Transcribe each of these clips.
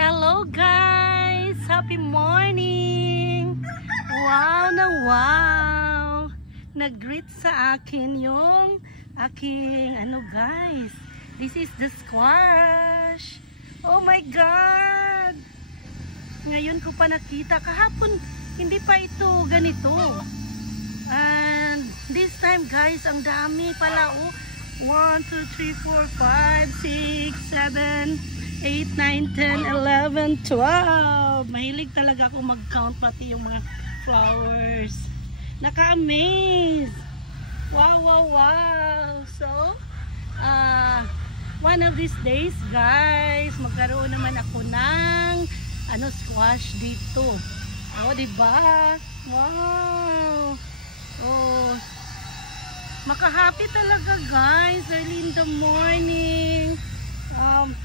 Hello guys! Happy morning! Wow na wow! Nag-greet sa akin yung aking guys. This is the squash. Oh my God! Ngayon ko pa nakita. Kahapon hindi pa ito ganito. And this time guys, ang dami pala oh. 1, 2, 3, 4, 5, 6, 7, 8, 9, 10, 11, 12. Mahilig talaga ako mag-count pati yung mga flowers. Naka-amaze. Wow, wow, wow. So, one of these days guys, magkaroon naman ako ng squash dito. Oh, diba? Wow. Oh, maka-happy talaga guys, early in the morning.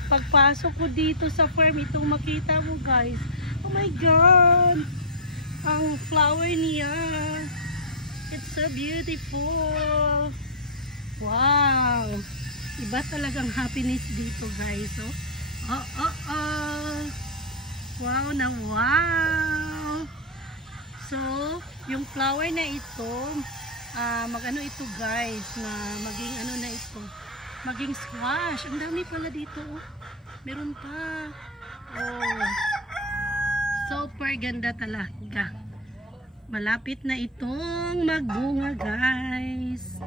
Pagpasok ko dito sa farm, ito makita mo guys. Oh my God, ang flower niya, it's so beautiful. Wow, iba talagang happiness dito guys. Wow na wow. So yung flower na ito, magano ito guys, na maging na ito, maging squash. Ang dami pala dito oh. Meron pa. Oh, super ganda talaga. Malapit na itong magbunga guys.